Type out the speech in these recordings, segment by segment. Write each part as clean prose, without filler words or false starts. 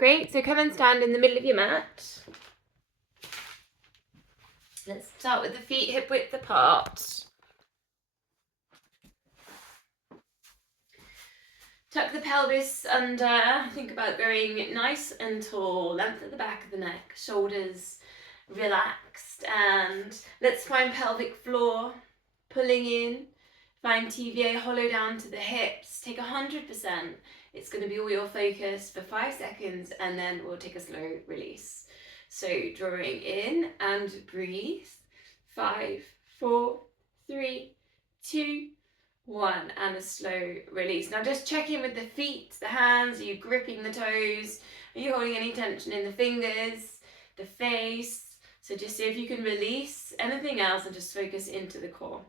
Great, so come and stand in the middle of your mat. Let's start with the feet hip width apart. Tuck the pelvis under, think about going nice and tall, length at the back of the neck, shoulders relaxed, and let's find pelvic floor, pulling in, find TVA hollow down to the hips, take 100%, it's going to be all your focus for 5 seconds and then we'll take a slow release. So drawing in and breathe, 5, 4, 3, 2, 1, and a slow release. Now just check in with the feet, the hands, are you gripping the toes, are you holding any tension in the fingers, the face? So just see if you can release anything else and just focus into the core.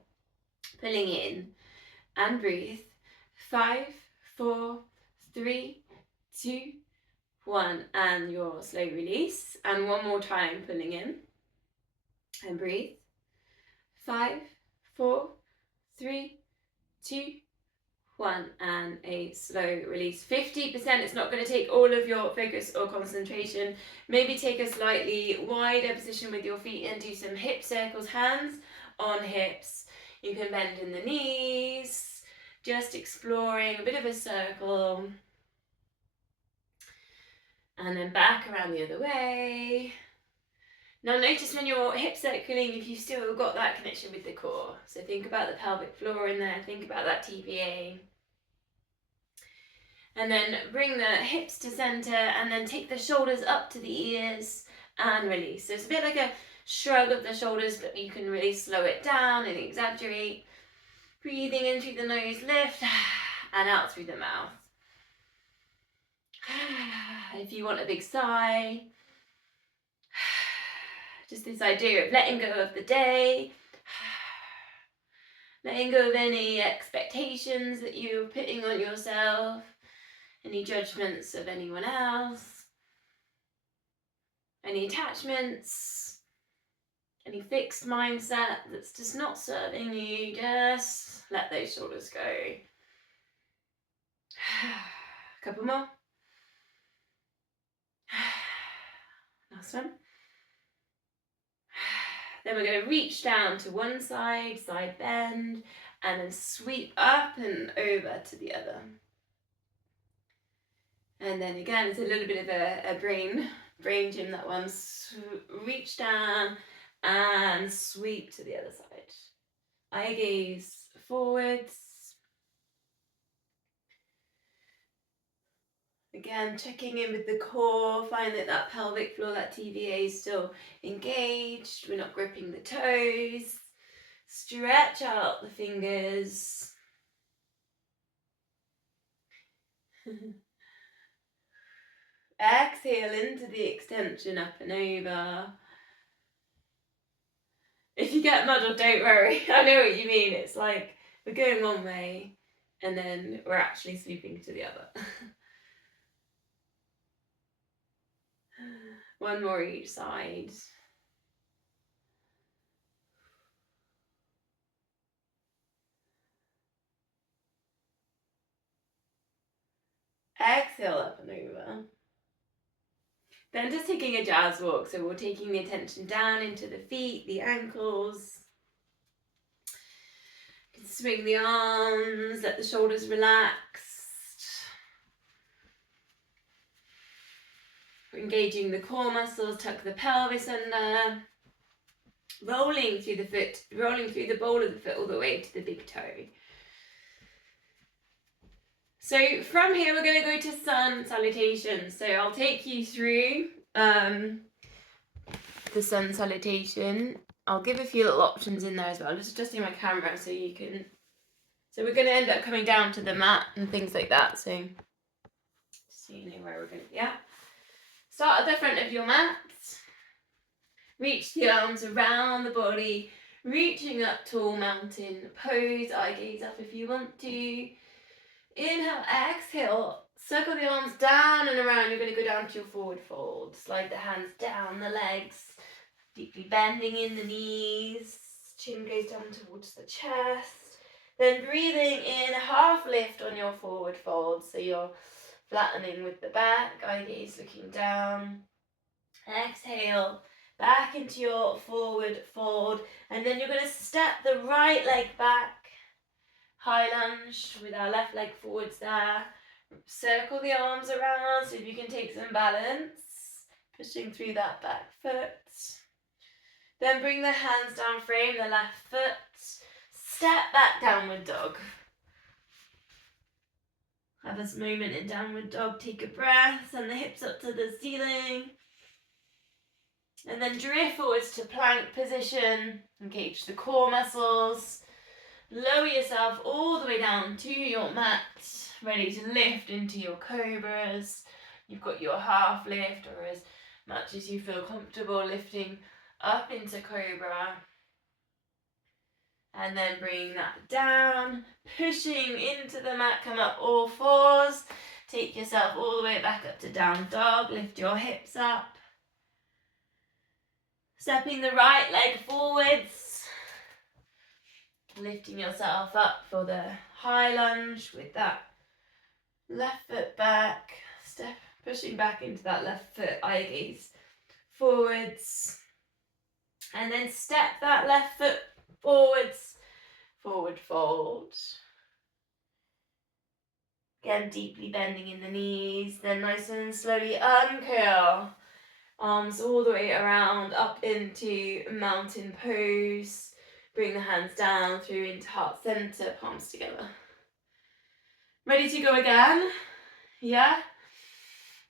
Pulling in and breathe, 5, 4, 3, 2, 1, and your slow release. And one more time, pulling in and breathe, 5, 4, 3, 2, 1, and a slow release. 50%, it's not going to take all of your focus or concentration. Maybe take a slightly wider position with your feet and do some hip circles, hands on hips. You can bend in the knees, just exploring a bit of a circle. And then back around the other way. Now notice when you're hip circling if you've still got that connection with the core. So think about the pelvic floor in there, think about that TVA. And then bring the hips to center and then take the shoulders up to the ears and release. So it's a bit like a shrug of the shoulders, but you can really slow it down and exaggerate. Breathing in through the nose, lift, and out through the mouth. If you want a big sigh, just this idea of letting go of the day, letting go of any expectations that you're putting on yourself, any judgments of anyone else, any attachments, any fixed mindset that's just not serving you. Just let those shoulders go. A couple more. Last one. Then we're going to reach down to one side, side bend, and then sweep up and over to the other. And then again, it's a little bit of a brain gym, that one. Reach down and sweep to the other side. Eye gaze forwards. Again, checking in with the core, find that pelvic floor, that TVA is still engaged. We're not gripping the toes. Stretch out the fingers. Exhale into the extension, up and over. If you get muddled, don't worry. I know what you mean. It's like we're going one way and then we're actually sweeping to the other. One more each side. Exhale up and over. Then just taking a jazz walk. So we're taking the attention down into the feet, the ankles. You can swing the arms, let the shoulders relax. We're engaging the core muscles, tuck the pelvis under. Rolling through the foot, rolling through the ball of the foot all the way to the big toe. So from here we're going to go to sun salutation. So I'll take you through the sun salutation. I'll give a few little options in there as well. I'm just adjusting my camera so you can. So we're going to end up coming down to the mat and things like that. So you know where we're going to be at. Start at the front of your mat. Reach the arms around the body, reaching up, tall mountain pose. Eye gaze up if you want to. Inhale, exhale, circle the arms down and around. You're going to go down to your forward fold. Slide the hands down the legs, deeply bending in the knees. Chin goes down towards the chest. Then breathing in, half lift on your forward fold. So you're flattening with the back, eye gaze looking down. Exhale, back into your forward fold, and then you're going to step the right leg back, high lunge with our left leg forwards there. Circle the arms around so if you can take some balance, pushing through that back foot. Then bring the hands down, frame the left foot, step back, downward dog. Have this moment in downward dog, take a breath, send the hips up to the ceiling. And then drift forwards to plank position, engage the core muscles. Lower yourself all the way down to your mat, ready to lift into your cobras. You've got your half lift, or as much as you feel comfortable lifting up into cobra. And then bring that down, pushing into the mat, come up all fours. Take yourself all the way back up to down dog, lift your hips up. Stepping the right leg forwards, lifting yourself up for the high lunge with that left foot back, step, pushing back into that left foot, eye gaze forwards, and then step that left foot forwards, forward fold. Again, deeply bending in the knees, then nice and slowly uncurl. Arms all the way around, up into mountain pose. Bring the hands down through into heart center, palms together. Ready to go again? Yeah?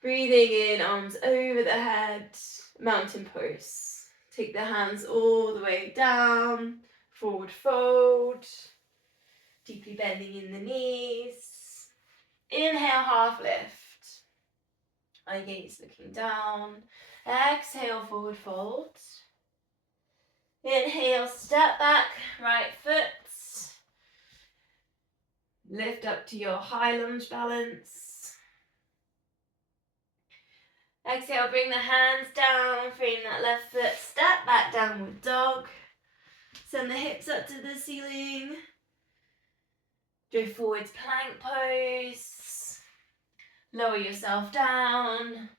Breathing in, arms over the head, mountain pose. Take the hands all the way down, forward fold. Deeply bending in the knees. Inhale, half lift. Eye gaze looking down. Exhale, forward fold. Inhale, step back, right foot. Lift up to your high lunge balance. Exhale, bring the hands down, frame that left foot, step back, downward dog. Send the hips up to the ceiling. Drift forwards, plank pose. Lower yourself down.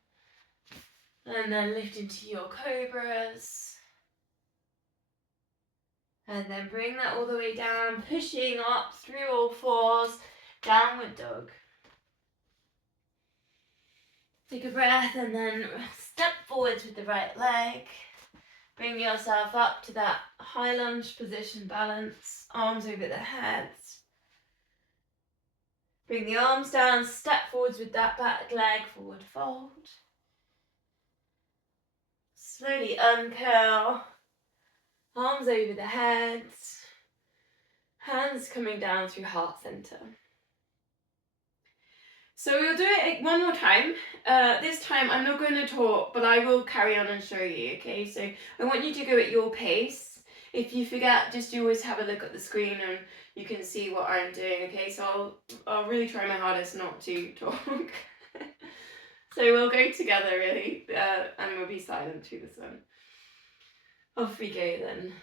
And then lift into your cobras. And then bring that all the way down, pushing up through all fours, downward dog. Take a breath and then step forwards with the right leg. Bring yourself up to that high lunge position balance, arms over the head. Bring the arms down, step forwards with that back leg, forward fold. Slowly uncurl, arms over the head, hands coming down through heart center. So we'll do it one more time. This time I'm not going to talk, but I will carry on and show you, okay? So I want you to go at your pace. If you forget, just you always have a look at the screen and you can see what I'm doing, okay? So I'll really try my hardest not to talk. So we'll go together, really, and we'll be silent through this one. Off we go then.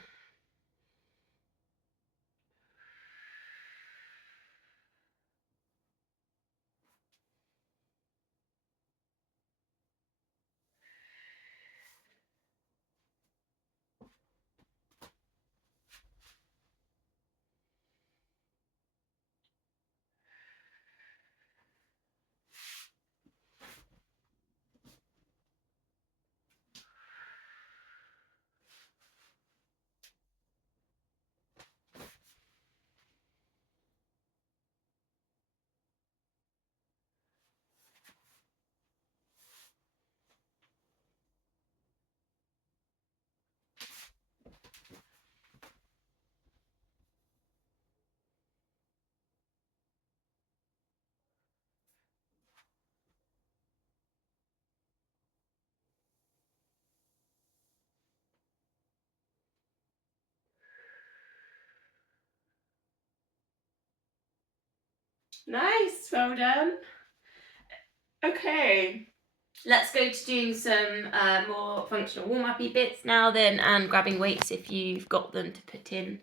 Nice, well done. Okay, let's go to doing some more functional warm-up-y bits now then, and grabbing weights if you've got them to put in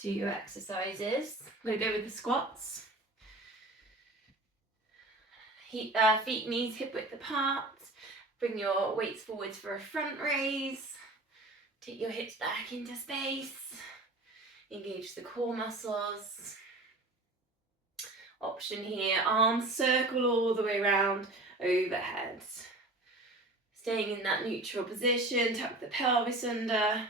to your exercises. I'm going to go with the squats. Feet, knees, hip width apart. Bring your weights forwards for a front raise. Take your hips back into space. Engage the core muscles. Option here, arms circle all the way around overhead. Staying in that neutral position, tuck the pelvis under.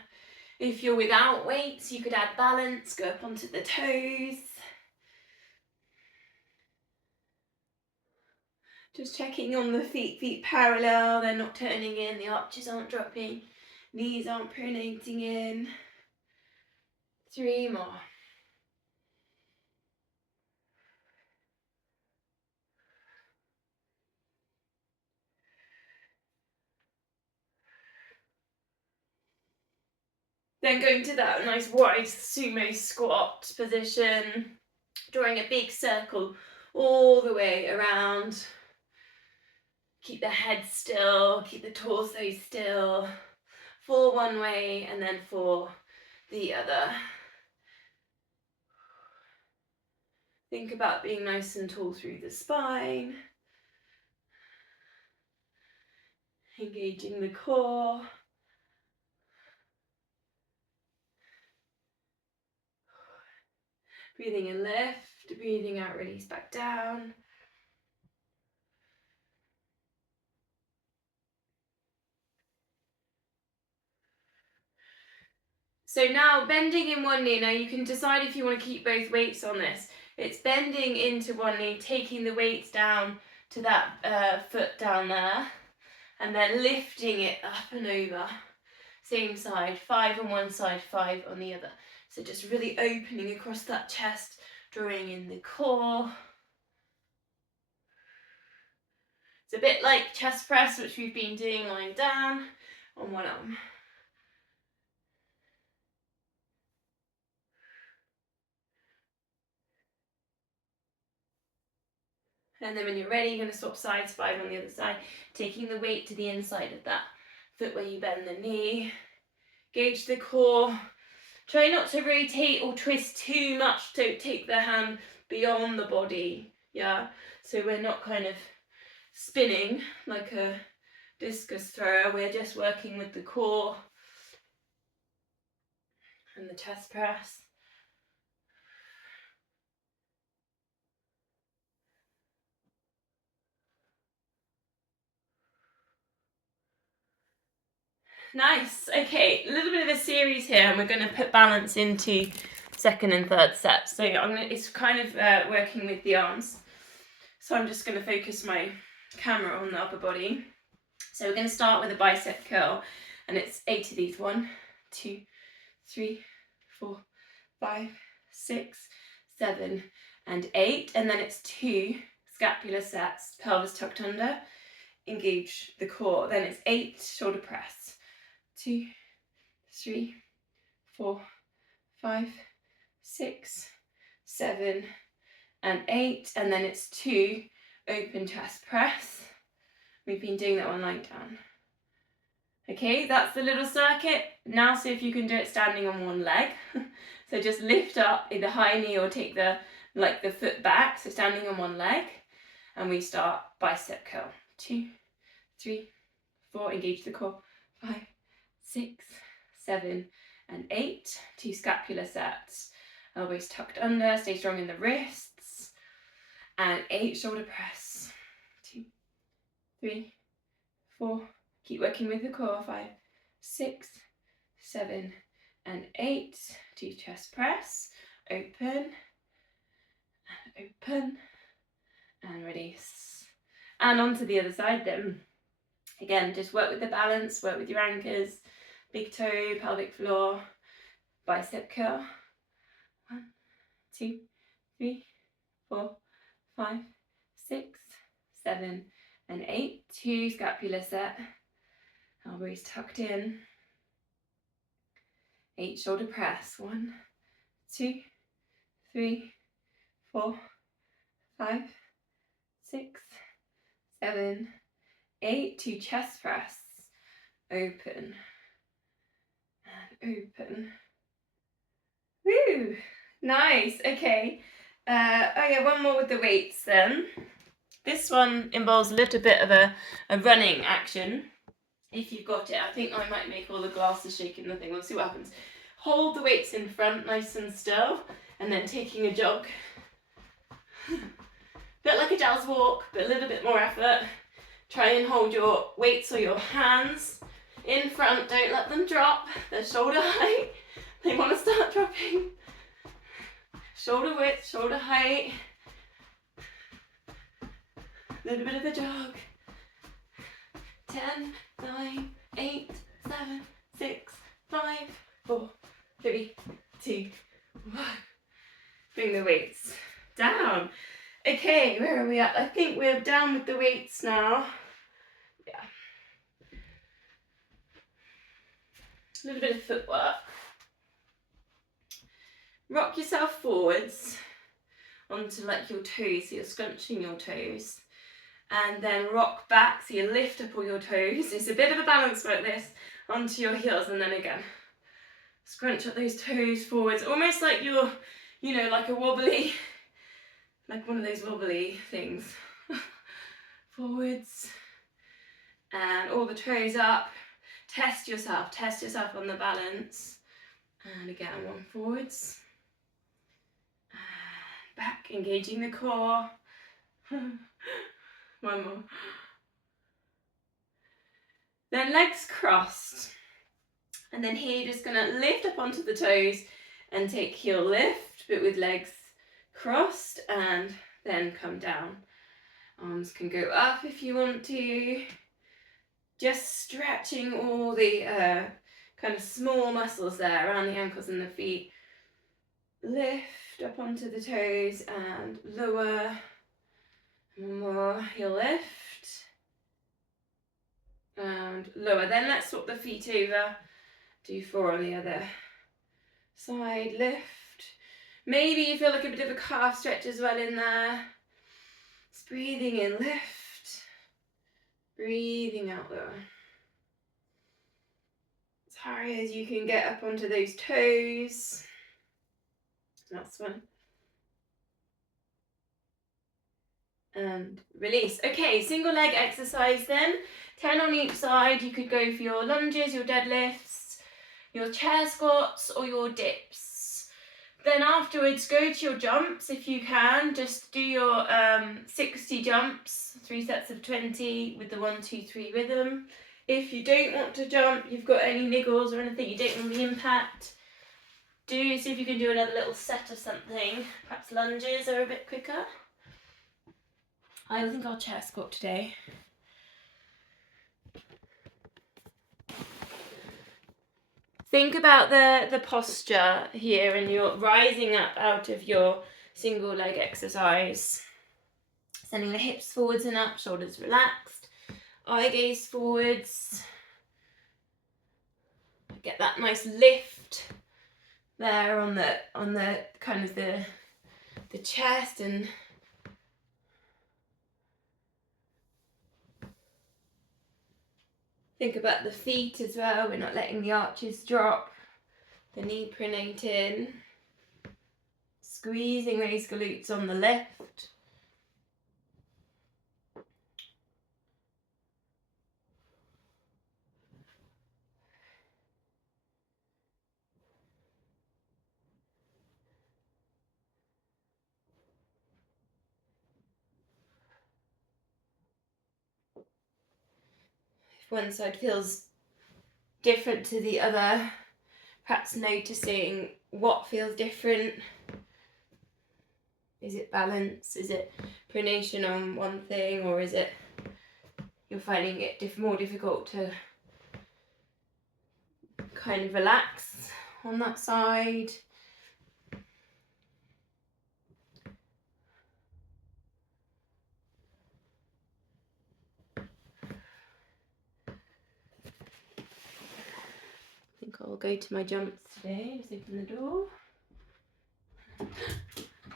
If you're without weights, you could add balance, go up onto the toes. Just checking on the feet parallel, they're not turning in, the arches aren't dropping, knees aren't pronating in. 3 more. Then going to that nice wide sumo squat position, drawing a big circle all the way around. Keep the head still, keep the torso still, for one way and then for the other. Think about being nice and tall through the spine. Engaging the core. Breathing in lift, breathing out, release back down. So now bending in one knee. Now you can decide if you want to keep both weights on this. It's bending into one knee, taking the weights down to that foot down there, and then lifting it up and over. Same side, 5 on one side, 5 on the other. So just really opening across that chest, drawing in the core. It's a bit like chest press, which we've been doing lying down on one arm. And then when you're ready, you're going to swap sides, 5 on the other side, taking the weight to the inside of that foot where you bend the knee. Gauge the core. Try not to rotate or twist too much. Don't take the hand beyond the body. Yeah, so we're not kind of spinning like a discus thrower. We're just working with the core and the chest press. Nice. Okay, a little bit of a series here, and we're going to put balance into second and third sets. So it's kind of working with the arms. So I'm just going to focus my camera on the upper body. So we're going to start with a bicep curl, and it's 8 of these. 1, 2, 3, 4, 5, 6, 7, and 8. And then it's 2 scapular sets, pelvis tucked under, engage the core. Then it's 8 shoulder press. 2, 3, 4, 5, 6, 7, and 8. And then it's 2 open chest press. We've been doing that one lying down. Okay, that's the little circuit. Now see if you can do it standing on one leg. So just lift up either high knee or take the foot back. So standing on one leg, and we start bicep curl. 2, 3, 4, engage the core. 5, 6, 7, and 8. 2 scapular sets. Elbows tucked under, stay strong in the wrists. And 8 shoulder press. 2, 3, 4. Keep working with the core. 5, 6, 7, and 8. 2 chest press. Open, and open, and release. And onto the other side then. Again, just work with the balance, work with your anchors. Big toe, pelvic floor, bicep curl. 1, 2, 3, 4, 5, 6, 7, and 8. 2 scapular set. Elbows tucked in. 8 shoulder press. 1, 2, 3, 4, 5, 6, 7, 8. 2 chest press. Open and open. Woo! Nice. Okay. Oh yeah, one more with the weights then. This one involves a little bit of a running action. If you've got it, I think I might make all the glasses shake in the thing. We'll see what happens. Hold the weights in front, nice and still, and then taking a jog. Bit like a jazz walk, but a little bit more effort. Try and hold your weights or your hands in front. Don't let them drop. They're shoulder height. They want to start dropping. Shoulder width, shoulder height. A little bit of a jog. 10, 9, 8, 7, 6, 5, 4, 3, 2, 1. Bring the weights down. Okay, where are we at? I think we're down with the weights now. Yeah. A little bit of footwork. Rock yourself forwards onto like your toes, so you're scrunching your toes. And then rock back, so you lift up all your toes. It's a bit of a balance like this, onto your heels, and then again. Scrunch up those toes forwards, almost like you're, you know, like a wobbly, like one of those wobbly things. Forwards. And all the toes up. Test yourself on the balance. And again, one forwards. And back, engaging the core. One more. Then legs crossed. And then here you're just gonna lift up onto the toes and take heel lift, but with legs crossed, and then come down. Arms can go up if you want to. Just stretching all the kind of small muscles there around the ankles and the feet. Lift up onto the toes and lower. One more, heel lift. And lower. Then let's swap the feet over. Do 4 on the other side. Lift. Maybe you feel like a bit of a calf stretch as well in there. Just breathing in, lift. Breathing out lower. As high as you can get up onto those toes. Last one. And release. Okay, single leg exercise then. 10 on each side. You could go for your lunges, your deadlifts, your chair squats, or your dips. Then afterwards, go to your jumps if you can. Just do your 60 jumps, 3 sets of 20 with the 1, 2, 3 rhythm. If you don't want to jump, you've got any niggles or anything you don't want the impact, see if you can do another little set of something. Perhaps lunges are a bit quicker. I think I'll chair squat today. Think about the posture here, and you're rising up out of your single leg exercise. Sending the hips forwards and up, shoulders relaxed, eye gaze forwards. Get that nice lift there on the kind of the chest, and think about the feet as well. We're not letting the arches drop. The knee pronating. Squeezing those glutes on the left. If one side feels different to the other, perhaps noticing what feels different. Is it balance? Is it pronation on one thing, or is it you're finding it more difficult to kind of relax on that side? I think I'll go to my jumps today. Just open the door.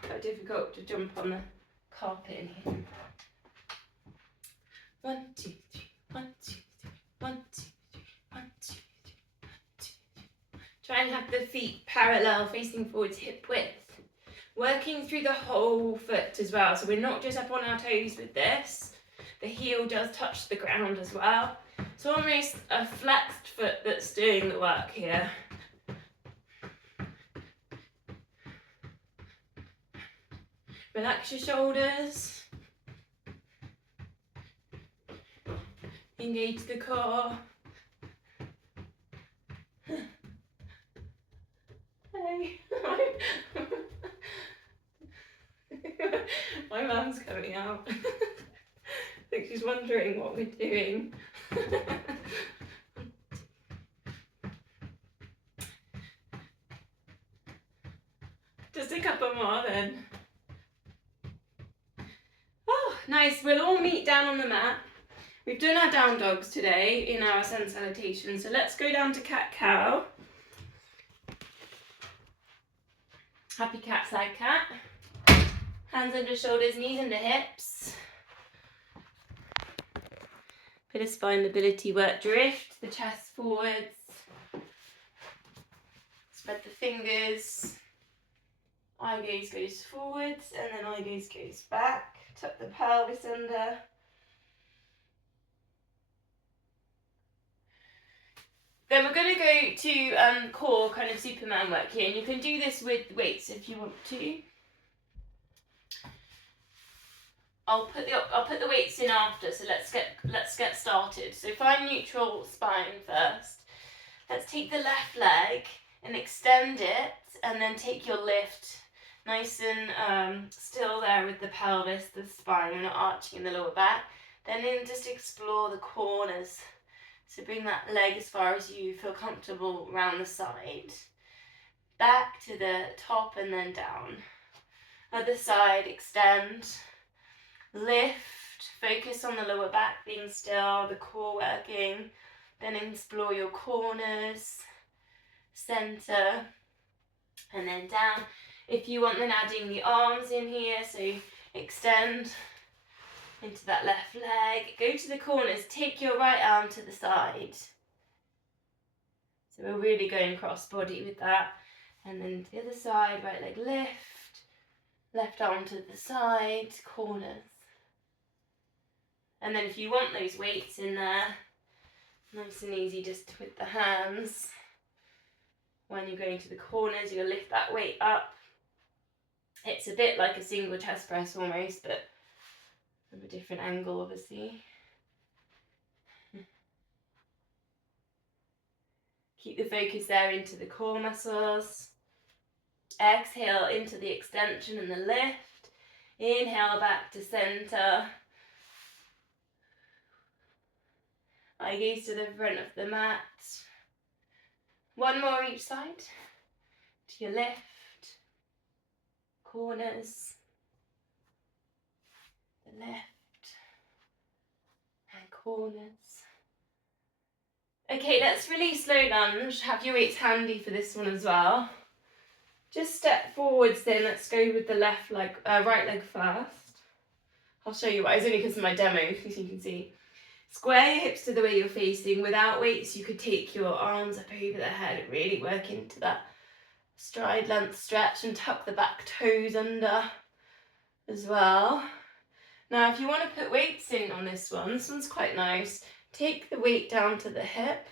Quite difficult to jump on the carpet in here. 1, 2, 3, 1, 2, 3, 1, 2, 3, 1, 2, 3, 1, 2, 3. Try and have the feet parallel, facing forwards, hip width. working through the whole foot as well. So we're not just up on our toes with this. The heel does touch the ground as well. So almost a flexed foot that's doing the work here. Relax your shoulders. Engage the core. Hey. My mum's coming out. I think she's wondering what we're doing. Just a couple more then. Oh, nice. We'll all meet down on the mat. We've done our down dogs today in our sun salutation, so let's go down to cat-cow. Happy cat, side cat. Hands under shoulders, knees under hips. Bit of spine mobility work. Drift the chest forwards. Spread the fingers. Eye gaze goes forwards and then eye gaze goes back. Tuck the pelvis under. Then we're going to go to core kind of Superman work here, and you can do this with weights if you want to. I'll put the weights in after, so let's get started. So find neutral spine first. Let's take the left leg and extend it, and then take your lift nice and still there with the pelvis, the spine. We're not arching in the lower back. Then just explore the corners. So bring that leg as far as you feel comfortable around the side. Back to the top and then down. Other side, extend. Lift, focus on the lower back being still, the core working. Then explore your corners, center, and then down. If you want, then adding the arms in here, so extend into that left leg, go to the corners, take your right arm to the side. So we're really going cross body with that. And then to the other side, right leg lift, left arm to the side, corners. And then if you want those weights in there, nice and easy just with the hands. When you're going to the corners, you'll lift that weight up. It's a bit like a single chest press almost, but from a different angle, obviously. Keep the focus there into the core muscles. Exhale into the extension and the lift. Inhale back to center. Eye gaze to the front of the mat. One more each side. To your left. Corners. The left. And corners. Okay, let's release slow lunge. Have your weights handy for this one as well. Just step forwards then. Let's go with the left leg, right leg first. I'll show you why. It's only because of my demo, as you can see. Square your hips to the way you're facing. Without weights, you could take your arms up over the head and really work into that stride length stretch and tuck the back toes under as well. Now, if you want to put weights in on this one's quite nice. Take the weight down to the hip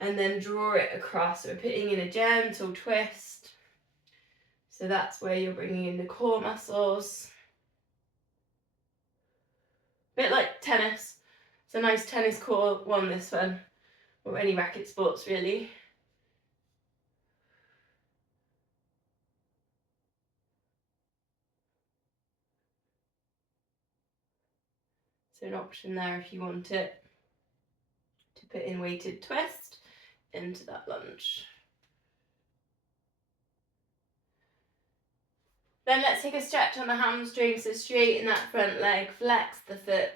and then draw it across. So we're putting in a gentle twist. So that's where you're bringing in the core muscles. A bit like tennis. It's a nice tennis core one, this one. Or any racket sports, really. So an option there if you want it. To put in weighted twist into that lunge. Then let's take a stretch on the hamstrings, so straighten that front leg, flex the foot,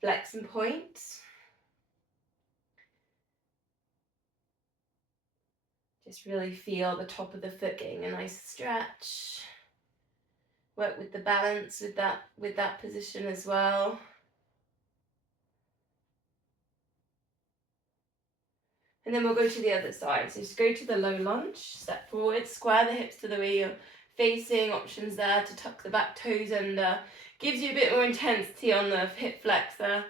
flex and point. Just really feel the top of the foot getting a nice stretch. Work with the balance with that position as well. And then we'll go to the other side. So just go to the low lunge, step forward, square the hips to the way you're facing. Options there to tuck the back toes under. Gives you a bit more intensity on the hip flexor.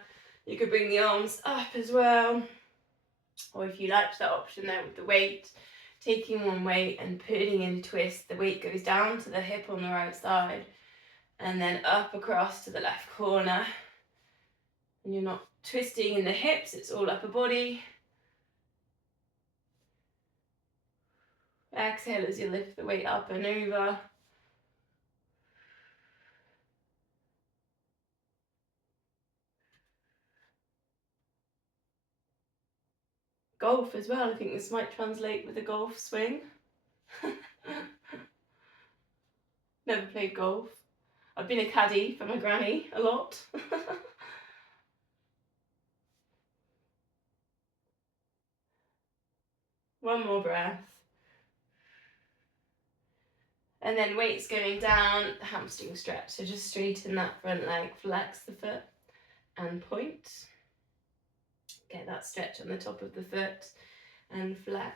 You could bring the arms up as well. Or if you liked that option there with the weight, taking one weight and putting in a twist, the weight goes down to the hip on the right side and then up across to the left corner. And you're not twisting in the hips, it's all upper body. Exhale as you lift the weight up and over. Golf as well, I think this might translate with a golf swing. Never played golf. I've been a caddy for my granny a lot. One more breath. And then weights going down, hamstring stretch. So just straighten that front leg, flex the foot and point. Get that stretch on the top of the foot and flex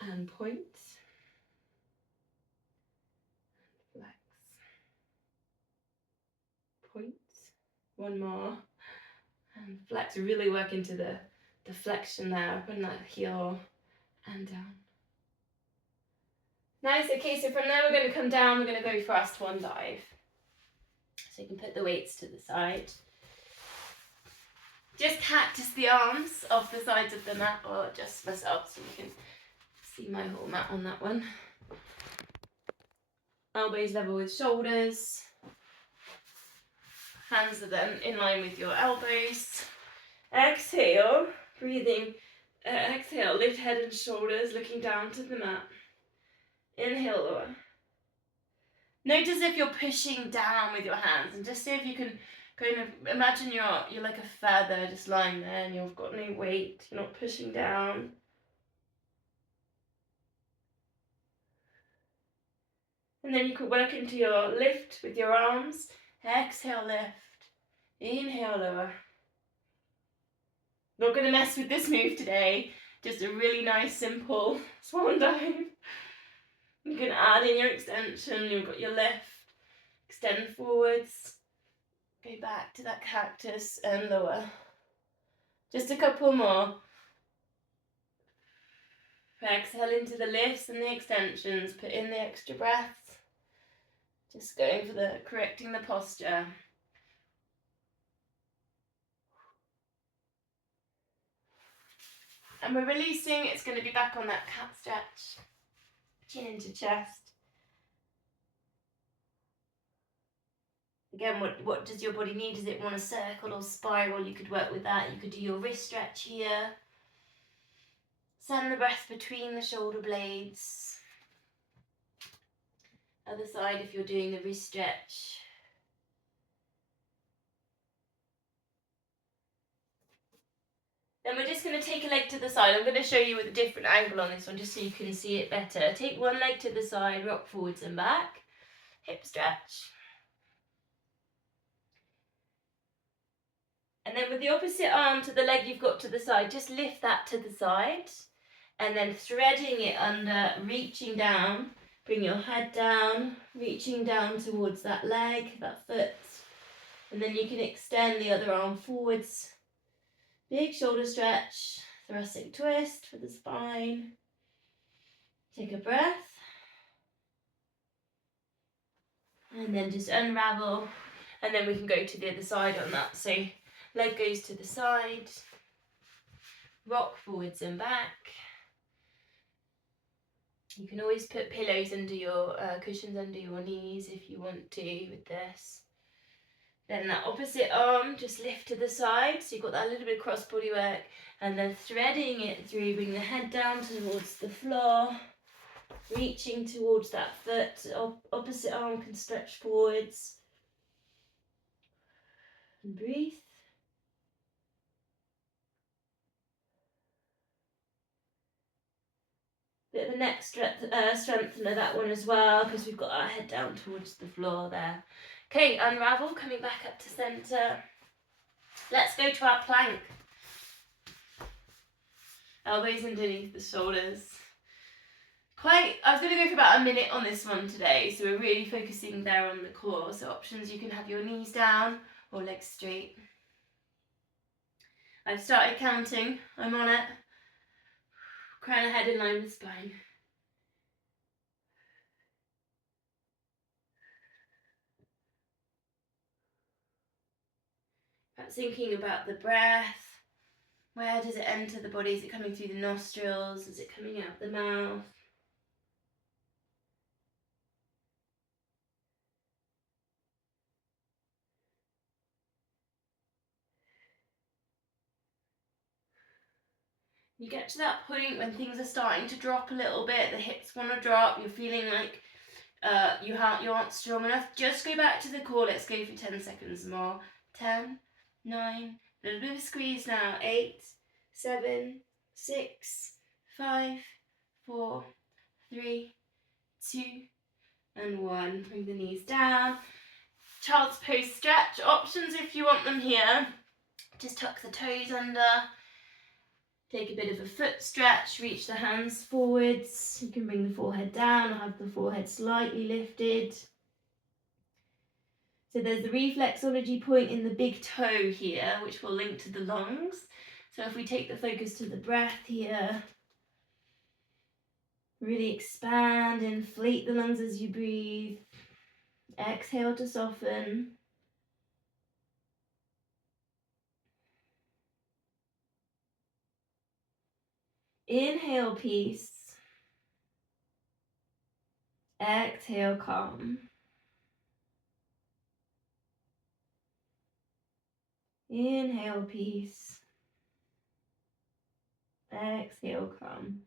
and point. Flex. Point. One more. And flex. Really work into the flexion there. Open that heel and down. Nice. Okay, so from there we're going to come down. We're going to go for our swan dive. So you can put the weights to the side. Just cactus the arms off the sides of the mat, or adjust myself so you can see my whole mat on that one. Elbows level with shoulders. Hands are then in line with your elbows. Exhale, breathing. Exhale, lift head and shoulders, looking down to the mat. Inhale, lower. Notice if you're pushing down with your hands, and just see if you can kind of imagine you're like a feather just lying there and you've got no weight, you're not pushing down. And then you could work into your lift with your arms. Exhale, lift. Inhale, lower. Not going to mess with this move today. Just a really nice, simple swan dive. You can add in your extension. You've got your lift. Extend forwards. Go back to that cactus and lower. Just a couple more. Exhale into the lifts and the extensions. Put in the extra breaths. Just going for correcting the posture. And we're releasing. It's going to be back on that cat stretch. Chin into chest. Again, what does your body need? Does it want a circle or spiral? You could work with that. You could do your wrist stretch here. Send the breath between the shoulder blades. Other side if you're doing the wrist stretch. Then we're just going to take a leg to the side. I'm going to show you with a different angle on this one just so you can see it better. Take one leg to the side, rock forwards and back. Hip stretch. And then with the opposite arm to the leg you've got to the side, just lift that to the side. And then threading it under, reaching down. Bring your head down, reaching down towards that leg, that foot. And then you can extend the other arm forwards. Big shoulder stretch, thoracic twist for the spine. Take a breath. And then just unravel. And then we can go to the other side on that. So leg goes to the side. Rock forwards and back. You can always put pillows under your cushions under your knees if you want to with this. Then that opposite arm, just lift to the side. So you've got that little bit of cross body work. And then threading it through, bring the head down towards the floor. Reaching towards that foot. Opposite arm can stretch forwards. And breathe. Bit of a neck strengthener, that one as well, because we've got our head down towards the floor there. Okay, unravel, coming back up to centre. Let's go to our plank. Elbows underneath the shoulders. I was going to go for about a minute on this one today, so we're really focusing there on the core. So options, you can have your knees down or legs straight. I've started counting, I'm on it. Crown of head in line with spine. Perhaps thinking about the breath. Where does it enter the body? Is it coming through the nostrils? Is it coming out the mouth? You get to that point when things are starting to drop a little bit, the hips want to drop, you're feeling like you aren't strong enough. Just go back to the core. Let's go for 10 seconds more. 10, 9, a little bit of a squeeze now. 8, 7, 6, 5, 4, 3, 2, and 1. Bring the knees down. Child's pose stretch options if you want them here. Just tuck the toes under. Take a bit of a foot stretch, reach the hands forwards. You can bring the forehead down or have the forehead slightly lifted. So there's the reflexology point in the big toe here, which will link to the lungs. So if we take the focus to the breath here, really expand, inflate the lungs as you breathe. Exhale to soften. Inhale, peace. Exhale, calm. Inhale, peace. Exhale, calm.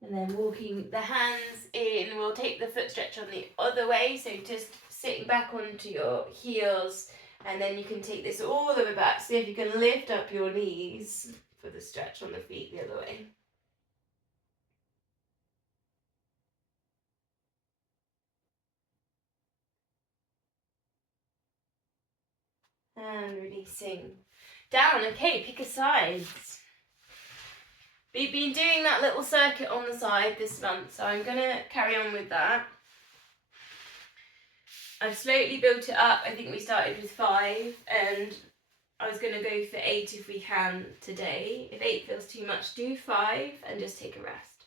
And then walking the hands in, we'll take the foot stretch on the other way. So just sitting back onto your heels, and then you can take this all the way back. So if you can lift up your knees for the stretch on the feet the other way. And releasing down. Okay, pick a side. We've been doing that little circuit on the side this month, so I'm going to carry on with that. I've slowly built it up. I think we started with 5, and I was going to go for 8 if we can today. If 8 feels too much, do 5 and just take a rest.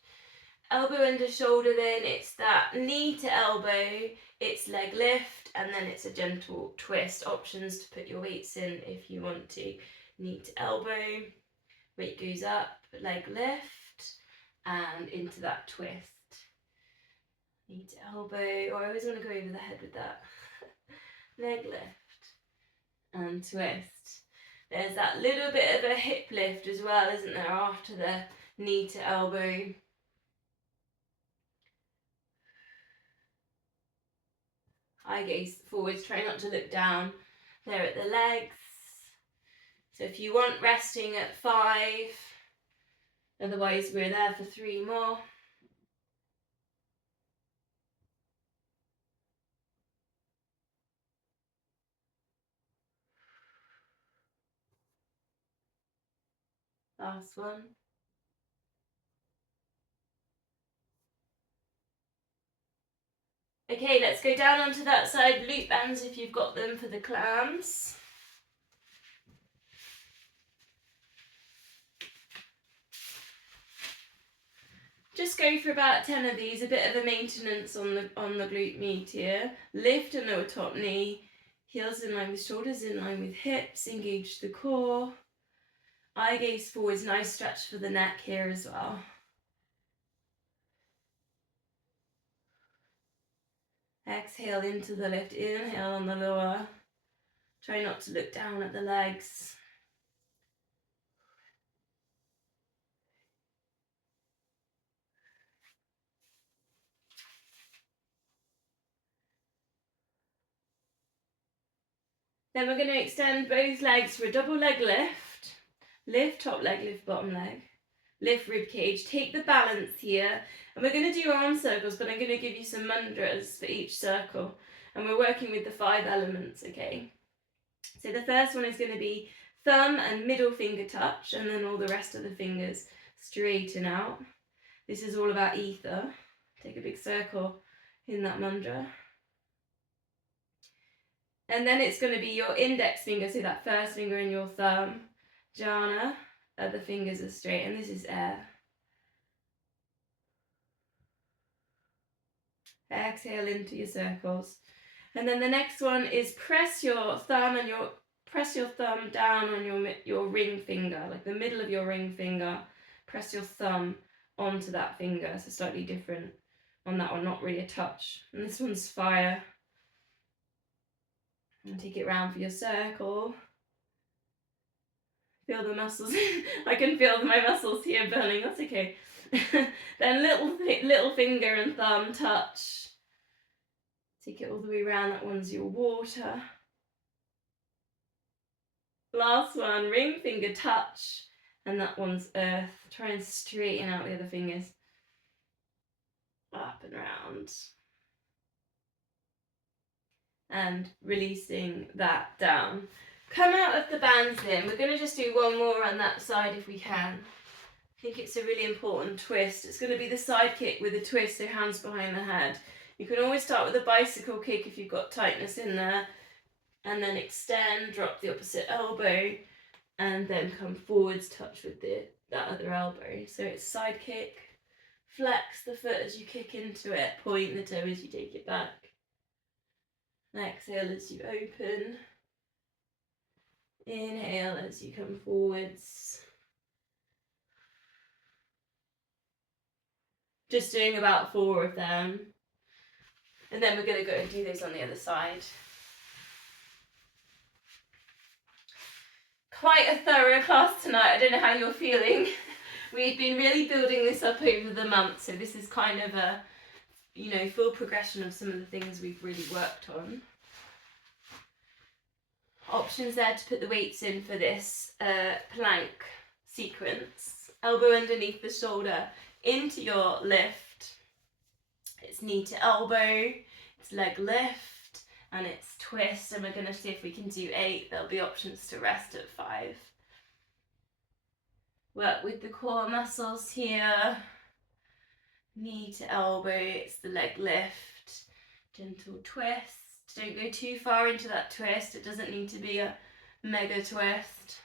Elbow under shoulder, then it's that knee to elbow, it's leg lift, and then it's a gentle twist. Options to put your weights in if you want to. Knee to elbow, weight goes up, leg lift, and into that twist. Knee to elbow, or I always want to go over the head with that. Leg lift and twist. There's that little bit of a hip lift as well, isn't there, after the knee to elbow. Eye gaze forwards, try not to look down there at the legs. So if you want, resting at 5, otherwise we're there for 3 more. Last one. Okay, let's go down onto that side, loop bands if you've got them for the clams. Just go for about 10 of these, a bit of a maintenance on the glute med here. Lift and lower top knee, heels in line with shoulders, in line with hips, engage the core. Eye gaze forwards, nice stretch for the neck here as well. Exhale into the lift, inhale on the lower. Try not to look down at the legs. Then we're going to extend both legs for a double leg lift. Lift top leg, lift bottom leg. lift rib cage. Take the balance here, and we're going to do arm circles, but I'm going to give you some mudras for each circle, and we're working with the 5 elements, okay? So the first one is going to be thumb and middle finger touch, and then all the rest of the fingers straighten out. This is all about ether. Take a big circle in that mudra. And then it's going to be your index finger, so that first finger and your thumb. Jhana, the fingers are straight, and this is air. Exhale into your circles. And then the next one is press your thumb down on your ring finger, like the middle of your ring finger. Press your thumb onto that finger, so slightly different on that one, not really a touch. And this one's fire. And take it round for your circle. Feel the muscles. I can feel my muscles here burning. That's okay. Then little finger and thumb touch. Take it all the way around. That one's your water. Last one, ring finger touch, and that one's earth. Try and straighten out the other fingers. Up and round. And releasing that down. Come out of the bands then. We're going to just do one more on that side if we can. I think it's a really important twist. It's going to be the side kick with a twist, so hands behind the head. You can always start with a bicycle kick if you've got tightness in there, and then extend, drop the opposite elbow, and then come forwards, touch with that other elbow. So it's side kick, flex the foot as you kick into it, point the toe as you take it back. Exhale as you open. Inhale as you come forwards. Just doing about 4 of them. And then we're going to go and do those on the other side. Quite a thorough class tonight. I don't know how you're feeling. We've been really building this up over the month, so this is kind of a, full progression of some of the things we've really worked on. Options there to put the weights in for this plank sequence. Elbow underneath the shoulder into your lift. It's knee to elbow, it's leg lift, and it's twist, and we're going to see if we can do 8. There'll be options to rest at 5. Work with the core muscles here. Knee to elbow, it's the leg lift. Gentle twist. Don't go too far into that twist. It doesn't need to be a mega twist.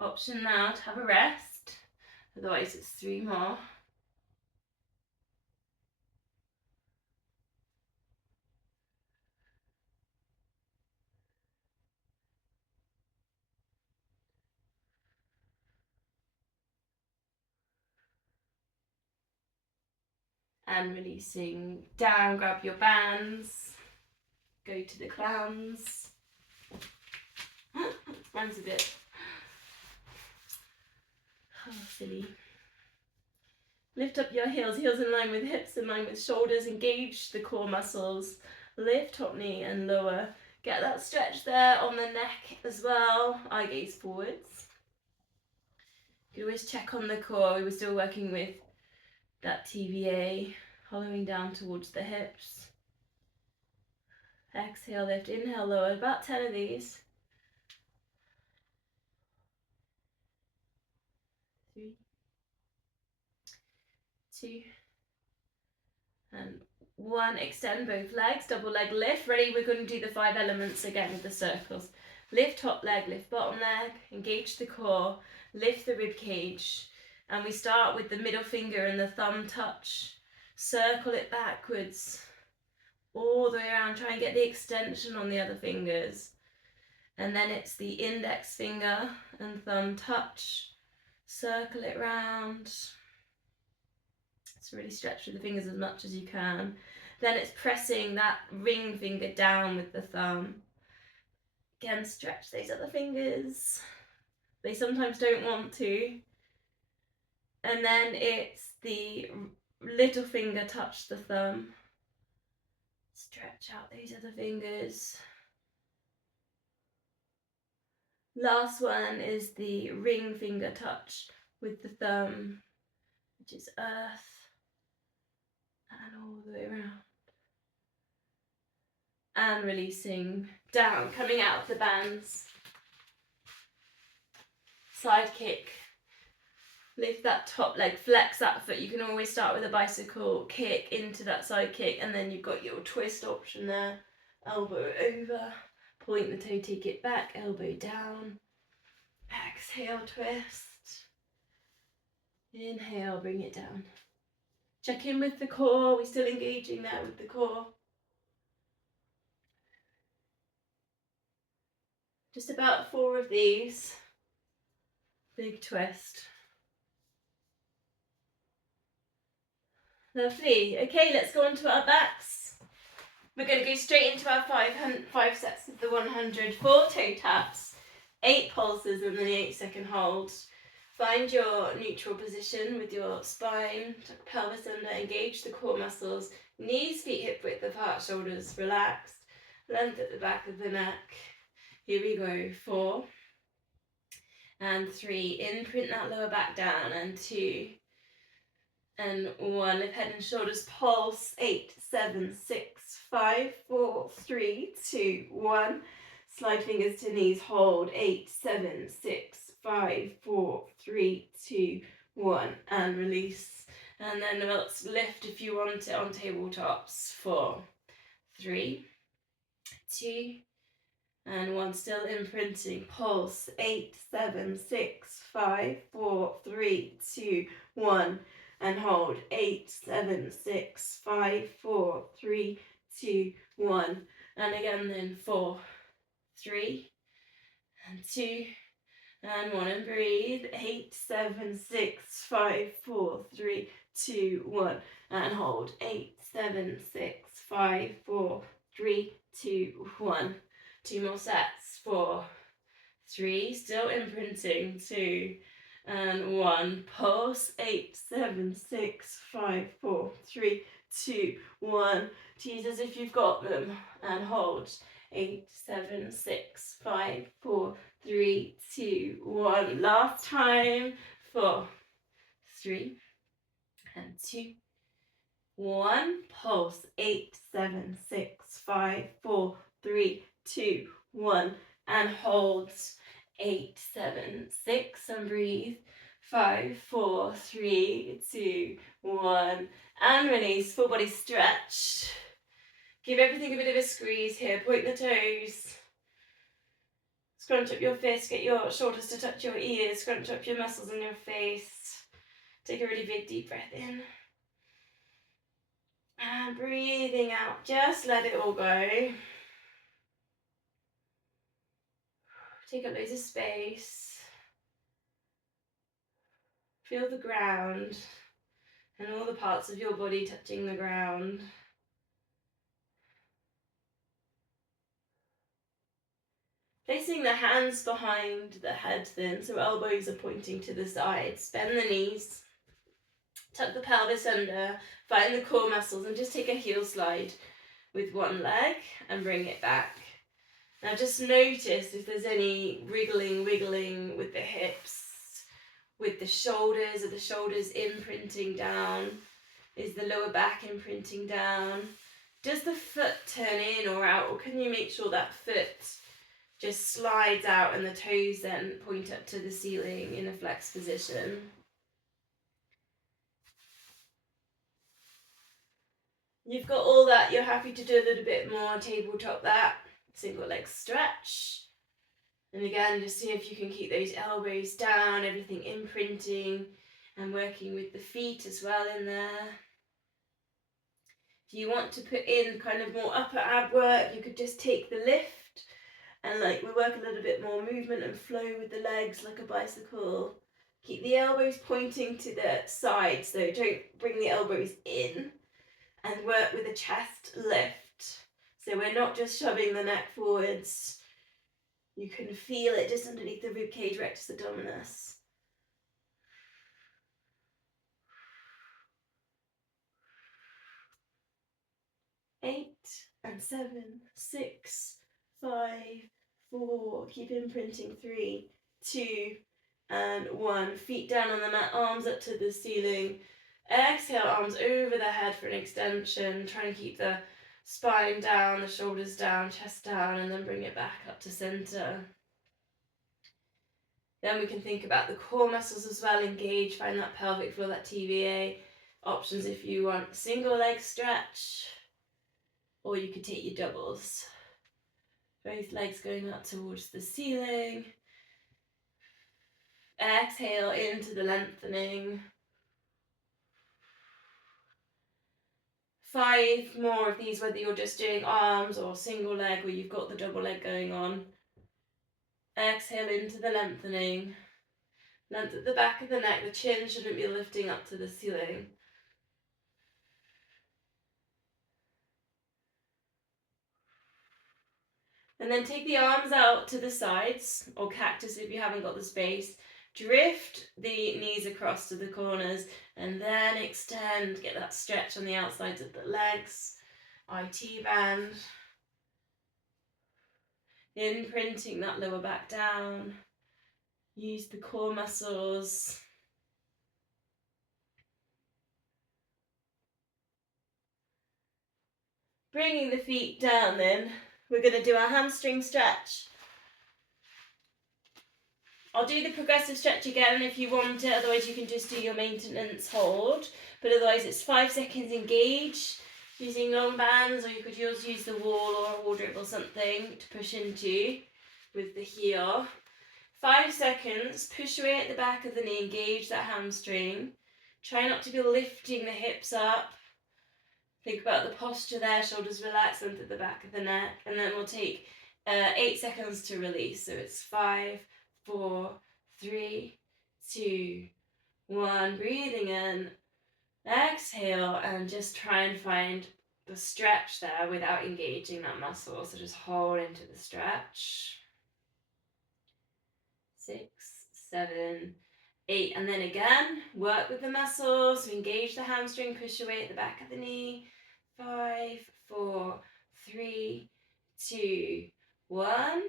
Option now to have a rest. Otherwise it's 3 more. And releasing down, grab your bands, go to the clowns. Mine's a bit silly. Lift up your heels in line with hips, in line with shoulders, engage the core muscles, lift top knee and lower. Get that stretch there on the neck as well, eye gaze forwards. You can always check on the core. We were still working with that TVA, hollowing down towards the hips. Exhale, lift, inhale, lower, about 10 of these. 3, 2, and 1. Extend both legs, double leg lift. Ready, we're going to do the 5 elements again with the circles. Lift top leg, lift bottom leg, engage the core, lift the rib cage. And we start with the middle finger and the thumb touch. Circle it backwards, all the way around. Try and get the extension on the other fingers. And then it's the index finger and thumb touch. Circle it round. So really stretch with the fingers as much as you can. Then it's pressing that ring finger down with the thumb. Again, stretch those other fingers. They sometimes don't want to. And then it's the little finger touch the thumb. Stretch out those other fingers. Last one is the ring finger touch with the thumb, which is earth, and all the way around. And releasing down, coming out of the bands. Side kick. Lift that top leg, flex that foot. You can always start with a bicycle kick into that side kick, and then you've got your twist option there. Elbow over, point the toe, take it back, elbow down. Exhale, twist. Inhale, bring it down. Check in with the core. We're still engaging there with the core. Just about 4 of these. Big twist. Lovely. Okay, let's go on to our backs. We're going to go straight into our 5 sets of the 100. 4 toe taps, 8 pulses, and then the 8-second hold. Find your neutral position with your spine, tuck pelvis under, engage the core muscles, knees, feet hip width apart, shoulders relaxed, length at the back of the neck. Here we go, 4 and 3, imprint that lower back down, and 2 and 1, lift head and shoulders, pulse, 8, 7, 6, 5, 4, 3, 2, 1, slide fingers to knees, hold, 8, 7, 6, 5, 4, 3, 2, 1, and release. And then let's lift if you want it on tabletops, 4, 3, 2, and 1, still imprinting, pulse, 8, 7, 6, 5, 4, 3, 2, 1, and hold, 8, 7, 6, 5, 4, 3, 2, 1, and again then 4, 3, and 2, and 1, and breathe, 8, 7, 6, 5, 4, 3, 2, 1, and hold, 8, 7, 6, 5, 4, 3, 2, 1. 2 more sets, 4, 3, still imprinting, 2, and 1, pulse, 8, 7, 6, 5, 4, 3, 2, 1, tease as if you've got them, and hold, 8, 7, 6, 5, 4, 3, 2, 1, last time, 4, 3, and 2, 1, pulse, 8, 7, 6, 5, 4, 3, 2, 1, and hold, 8, 7, 6, and breathe, 5, 4, 3, 2, 1, and release, full body stretch. Give everything a bit of a squeeze here, point the toes, scrunch up your fists, get your shoulders to touch your ears, scrunch up your muscles in your face, take a really big deep breath in. And breathing out, just let it all go. Take up loads of space. Feel the ground and all the parts of your body touching the ground. Placing the hands behind the head then, so elbows are pointing to the sides. Bend the knees, tuck the pelvis under, find the core muscles, and just take a heel slide with one leg and bring it back. Now just notice if there's any wiggling with the hips, with the shoulders. Are the shoulders imprinting down? Is the lower back imprinting down? Does the foot turn in or out, or can you make sure that foot just slides out and the toes then point up to the ceiling in a flex position? You've got all that. You're happy to do a little bit more tabletop that. Single leg stretch. And again, just see if you can keep those elbows down, everything imprinting, and working with the feet as well in there. If you want to put in kind of more upper ab work, you could just take the lift and we work a little bit more movement and flow with the legs like a bicycle. Keep the elbows pointing to the sides though, don't bring the elbows in, and work with a chest lift. So we're not just shoving the neck forwards. You can feel it just underneath the ribcage, rectus abdominis. 8 and 7, 6, 5, 4, keep imprinting, 3, 2, and 1. Feet down on the mat, arms up to the ceiling. Exhale, arms over the head for an extension. Try and keep the spine down, the shoulders down, chest down, and then bring it back up to center. Then we can think about the core muscles as well. Engage, find that pelvic floor, that TVA. Options if you want a single leg stretch, or you could take your doubles. Both legs going up towards the ceiling. Exhale into the lengthening. 5 more of these, whether you're just doing arms or single leg, or you've got the double leg going on. Exhale into the lengthening. Length at the back of the neck, the chin shouldn't be lifting up to the ceiling. And then take the arms out to the sides, or cactus if you haven't got the space. Drift the knees across to the corners, and then extend, get that stretch on the outsides of the legs. IT band. Imprinting that lower back down. Use the core muscles. Bringing the feet down then, we're going to do our hamstring stretch. I'll do the progressive stretch again if you want it, otherwise you can just do your maintenance hold. But otherwise it's 5 seconds engage, using long bands, or you could use the wall or a wardrobe or something to push into with the heel. 5 seconds, push away at the back of the knee, engage that hamstring. Try not to be lifting the hips up. Think about the posture there, shoulders relaxed, length at the back of the neck. And then we'll take 8 seconds to release. So it's 5, 4, 3, 2, 1. Breathing in, exhale, and just try and find the stretch there without engaging that muscle. So just hold into the stretch. 6, 7, 8, and then again, work with the muscles, so engage the hamstring, push away at the back of the knee. 5, 4, 3, 2, 1.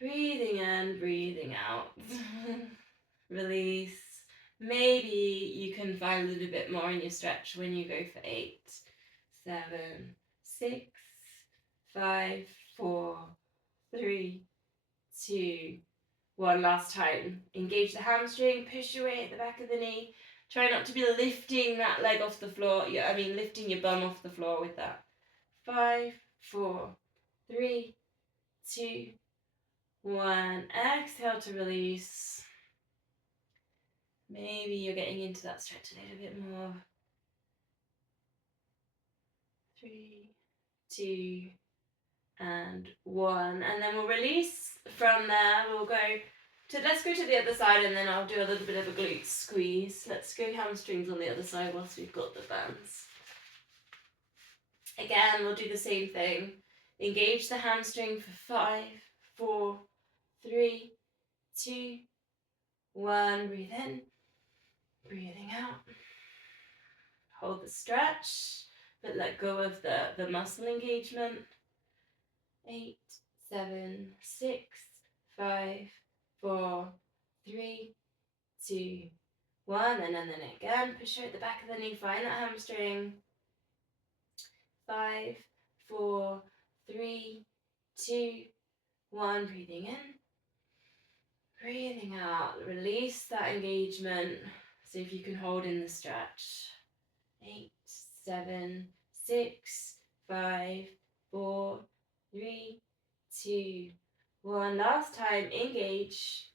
Breathing in, breathing out. Release. Maybe you can find a little bit more in your stretch when you go for 8, 7, 6, 5, 4, 3, 2, 1. Last time. Engage the hamstring, push away at the back of the knee. Try not to be lifting that leg off the floor. Lifting your bum off the floor with that. 5, 4, 3, 2, 1. Exhale to release. Maybe you're getting into that stretch a little bit more. 3, 2, and 1. And then we'll release. From there, let's go to the other side, and then I'll do a little bit of a glute squeeze. Let's go hamstrings on the other side whilst we've got the bands. Again, we'll do the same thing. Engage the hamstring for 5, 4, 3, 2, 1. Breathe in, breathing out. Hold the stretch, but let go of the muscle engagement. 8, 7, 6, 5, 4, 3, 2, 1. And then again, push out the back of the knee, find that hamstring. 5, 4, 3, 2, 1. Breathing in, breathing out. Release that engagement. See if you can hold in the stretch. 8, 7, 6, 5, 4, 3, 2, 1. Last time, engage.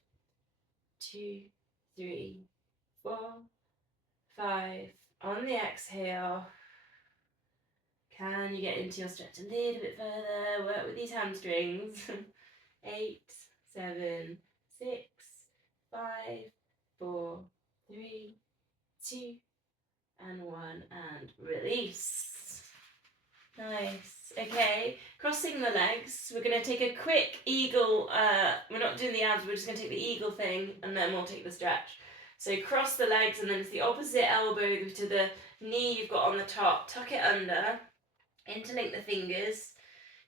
2, 3, 4, 5. On the exhale, can you get into your stretch a little bit further? Work with these hamstrings. 8, 7, 6, 5, 4, 3, 2, and 1, and release. Nice. Okay, crossing the legs. We're going to take a quick eagle. We're not doing the abs, we're just going to take the eagle thing, and then we'll take the stretch. So cross the legs, and then it's the opposite elbow to the knee you've got on the top. Tuck it under, interlink the fingers.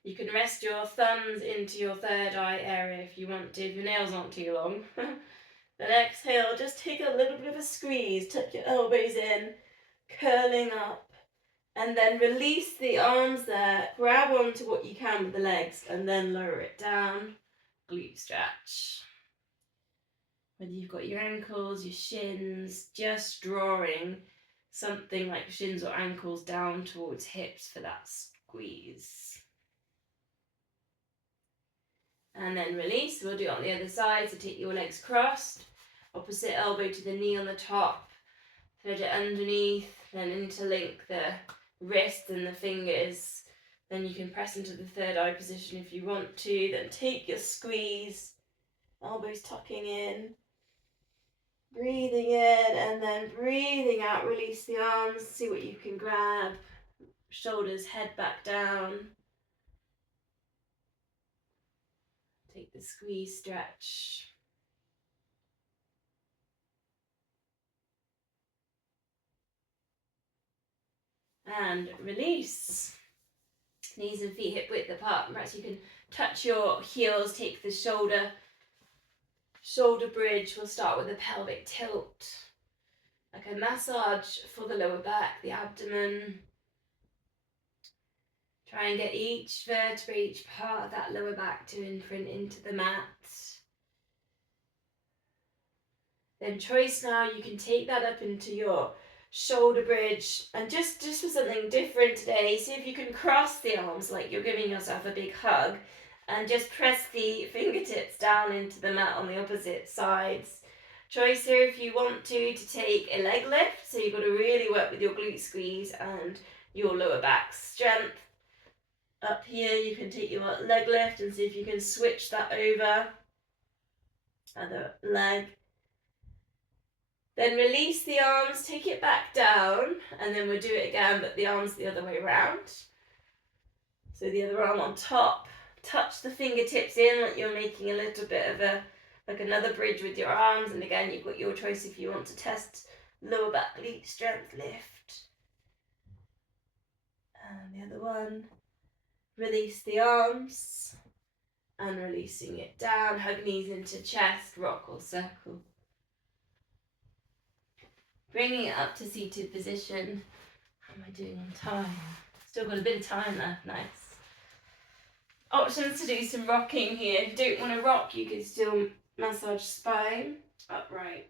You can rest your thumbs into your third eye area if you want to, if your nails aren't too long. Then exhale, just take a little bit of a squeeze, tuck your elbows in, curling up, and then release the arms there, grab onto what you can with the legs, and then lower it down, glute stretch. Whether you've got your ankles, your shins, just drawing something like shins or ankles down towards hips for that squeeze. And then release. We'll do it on the other side. So take your legs crossed, opposite elbow to the knee on the top, thread it underneath, then interlink the wrist and the fingers. Then you can press into the third eye position if you want to. Then take your squeeze, elbows tucking in, breathing in, and then breathing out. Release the arms, see what you can grab. Shoulders, head back down. Take the squeeze, stretch. And release. Knees and feet hip width apart. Perhaps you can touch your heels, take the shoulder bridge. We'll start with a pelvic tilt, like a massage for the lower back, the abdomen. Try and get each vertebra, each part of that lower back to imprint into the mat. Then choice now, you can take that up into your shoulder bridge, and just for something different today, see if you can cross the arms like you're giving yourself a big hug, and just press the fingertips down into the mat on the opposite sides. Choice here if you want to take a leg lift, so you've got to really work with your glute squeeze and your lower back strength. Up here you can take your leg lift and see if you can switch that over, other leg. Then release the arms, take it back down, and then we'll do it again, but the arms the other way around. So the other arm on top, touch the fingertips in like you're making a little bit of like another bridge with your arms, and again you've got your choice if you want to test lower back glute strength lift. And the other one, release the arms, and releasing it down, hug knees into chest, rock or circle. Bringing it up to seated position. How am I doing on time? Still got a bit of time left, nice. Options to do some rocking here. If you don't want to rock, you can still massage spine, upright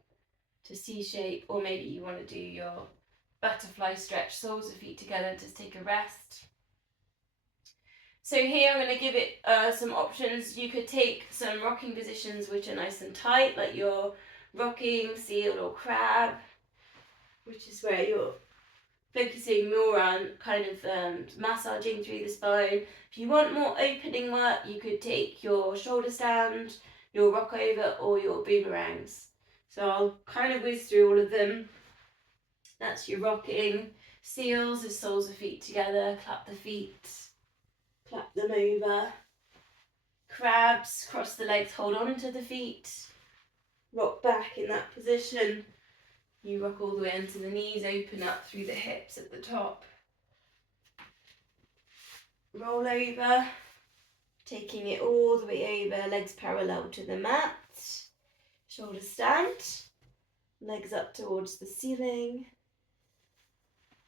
to C shape, or maybe you want to do your butterfly stretch, soles of feet together, just take a rest. So here I'm going to give it some options. You could take some rocking positions which are nice and tight, like your rocking seal or crab, which is where you're focusing more on kind of massaging through the spine. If you want more opening work, you could take your shoulder stand, your rock over, or your boomerangs. So I'll kind of whiz through all of them. That's your rocking. Seals, the soles of feet together, clap the feet, clap them over. Crabs, cross the legs, hold on to the feet, rock back in that position. You rock all the way into the knees, open up through the hips at the top. Roll over, taking it all the way over, legs parallel to the mat. Shoulder stand, legs up towards the ceiling.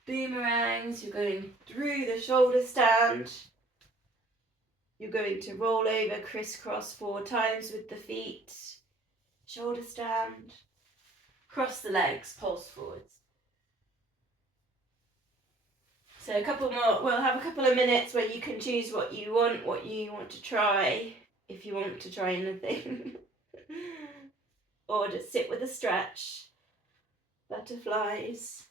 Boomerangs, you're going through the shoulder stand. You're going to roll over, crisscross 4 times with the feet. Shoulder stand. Cross the legs, pulse forwards. So a couple more, we'll have a couple of minutes where you can choose what you want to try, if you want to try anything. Or just sit with a stretch. Butterflies.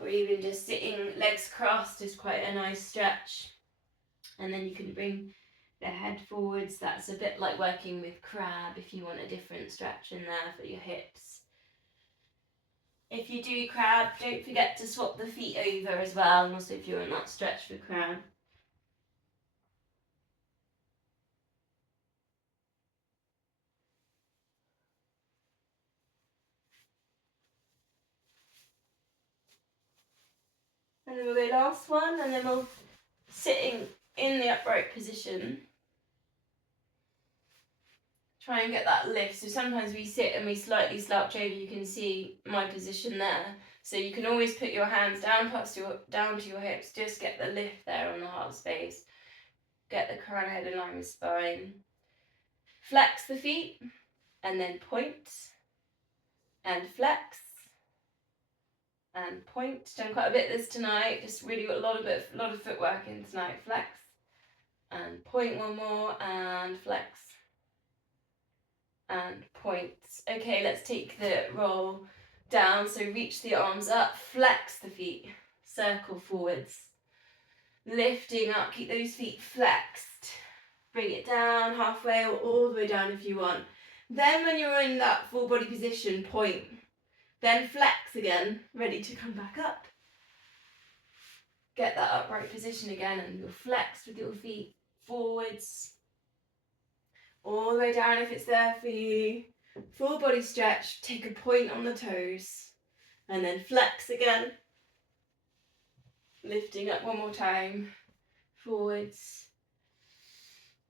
Or even just sitting legs crossed is quite a nice stretch. And then you can bring the head forwards. That's a bit like working with crab if you want a different stretch in there for your hips. If you do crab, don't forget to swap the feet over as well, and also if you're in that stretch for crab. And then we'll go last one, and then we'll sitting in the upright position. Try and get that lift. So sometimes we sit and we slightly slouch over. You can see my position there. So you can always put your hands down to your hips. Just get the lift there on the heart space. Get the crown head in line with spine. Flex the feet and then point and flex and point. Done quite a bit of this tonight. Just really got a lot of footwork in tonight. Flex and point one more and flex and point. Okay, let's take the roll down. So reach the arms up, flex the feet, circle forwards, lifting up, keep those feet flexed. Bring it down halfway or all the way down if you want. Then when you're in that full body position, point. Then flex again, ready to come back up. Get that upright position again and you'll flex with your feet forwards. All the way down if it's there for you. Full body stretch, take a point on the toes. And then flex again. Lifting up one more time. Forwards.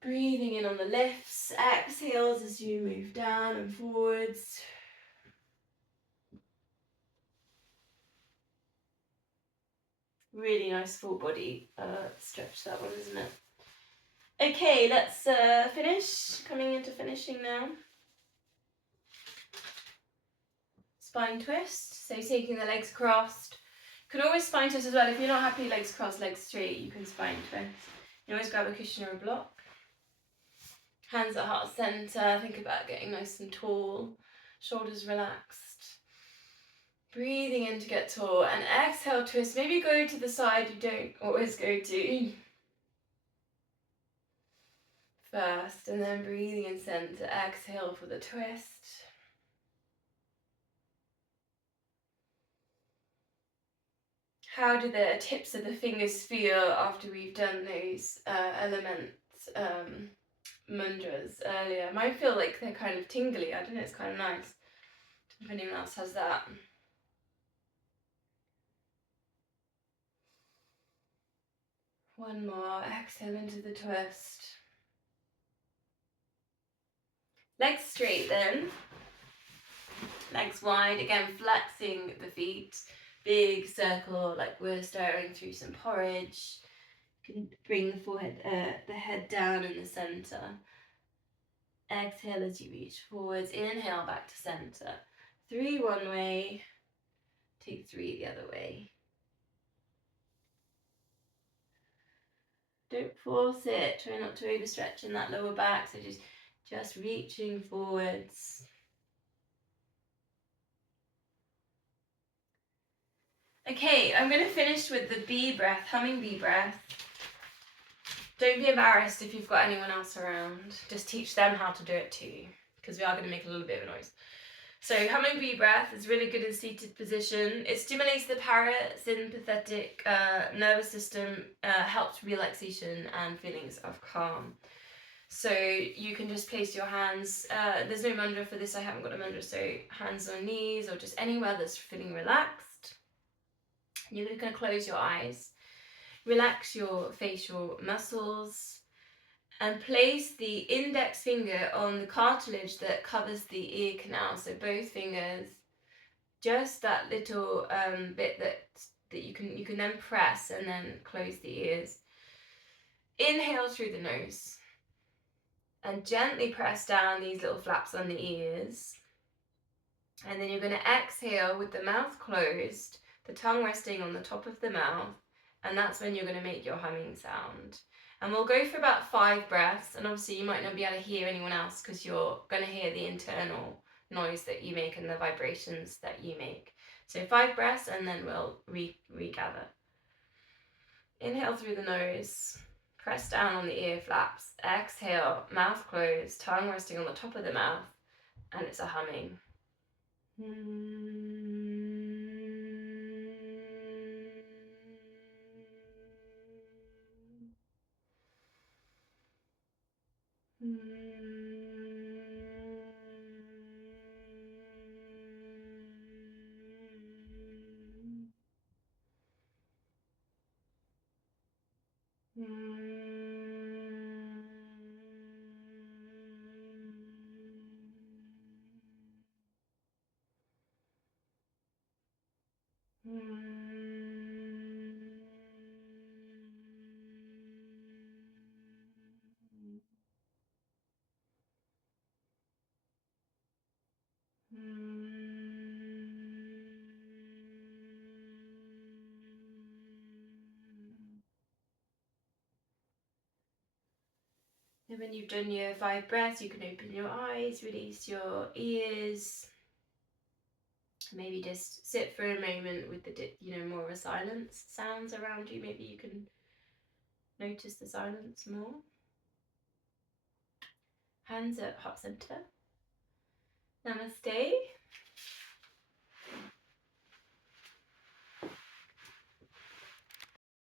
Breathing in on the lifts. Exhales as you move down and forwards. Really nice full body stretch, that one, isn't it? Okay, let's finish. Coming into finishing now. Spine twist. So taking the legs crossed. You can always spine twist as well. If you're not happy legs crossed, legs straight, you can spine twist. You always grab a cushion or a block. Hands at heart center. Think about getting nice and tall. Shoulders relaxed. Breathing in to get tall. And exhale, twist. Maybe go to the side you don't always go to. First, and then breathing in center. Exhale for the twist. How do the tips of the fingers feel after we've done those elements, mudras earlier? Mine feel like they're kind of tingly. I don't know, it's kind of nice. If anyone else has that. One more. Exhale into the twist. Legs straight then. Legs wide. Again, flexing the feet. Big circle like we're stirring through some porridge. You can bring the forehead, the head down in the center. Exhale as you reach forwards. Inhale back to center. 3 one way. Take 3 the other way. Don't force it. Try not to overstretch in that lower back. So just reaching forwards. Okay, I'm going to finish with the bee breath, humming bee breath. Don't be embarrassed if you've got anyone else around. Just teach them how to do it too, because we are going to make a little bit of a noise. So humming bee breath is really good in seated position. It stimulates the parasympathetic nervous system, helps relaxation and feelings of calm. So you can just place your hands, there's no mudra for this, I haven't got a mudra, so hands on knees or just anywhere that's feeling relaxed. You're going to close your eyes, relax your facial muscles, and place the index finger on the cartilage that covers the ear canal. So both fingers, just that little bit that you can then press and then close the ears. Inhale through the nose and gently press down these little flaps on the ears. And then you're going to exhale with the mouth closed, the tongue resting on the top of the mouth, and that's when you're going to make your humming sound. And we'll go for about 5 breaths, and obviously you might not be able to hear anyone else because you're going to hear the internal noise that you make and the vibrations that you make. So 5 breaths and then we'll regather. Inhale through the nose, press down on the ear flaps. Exhale, mouth closed, tongue resting on the top of the mouth, and it's a humming. And when you've done your 5 breaths, you can open your eyes, release your ears. Maybe just sit for a moment with the, more of a silence sounds around you. Maybe you can notice the silence more. Hands at heart center. Namaste.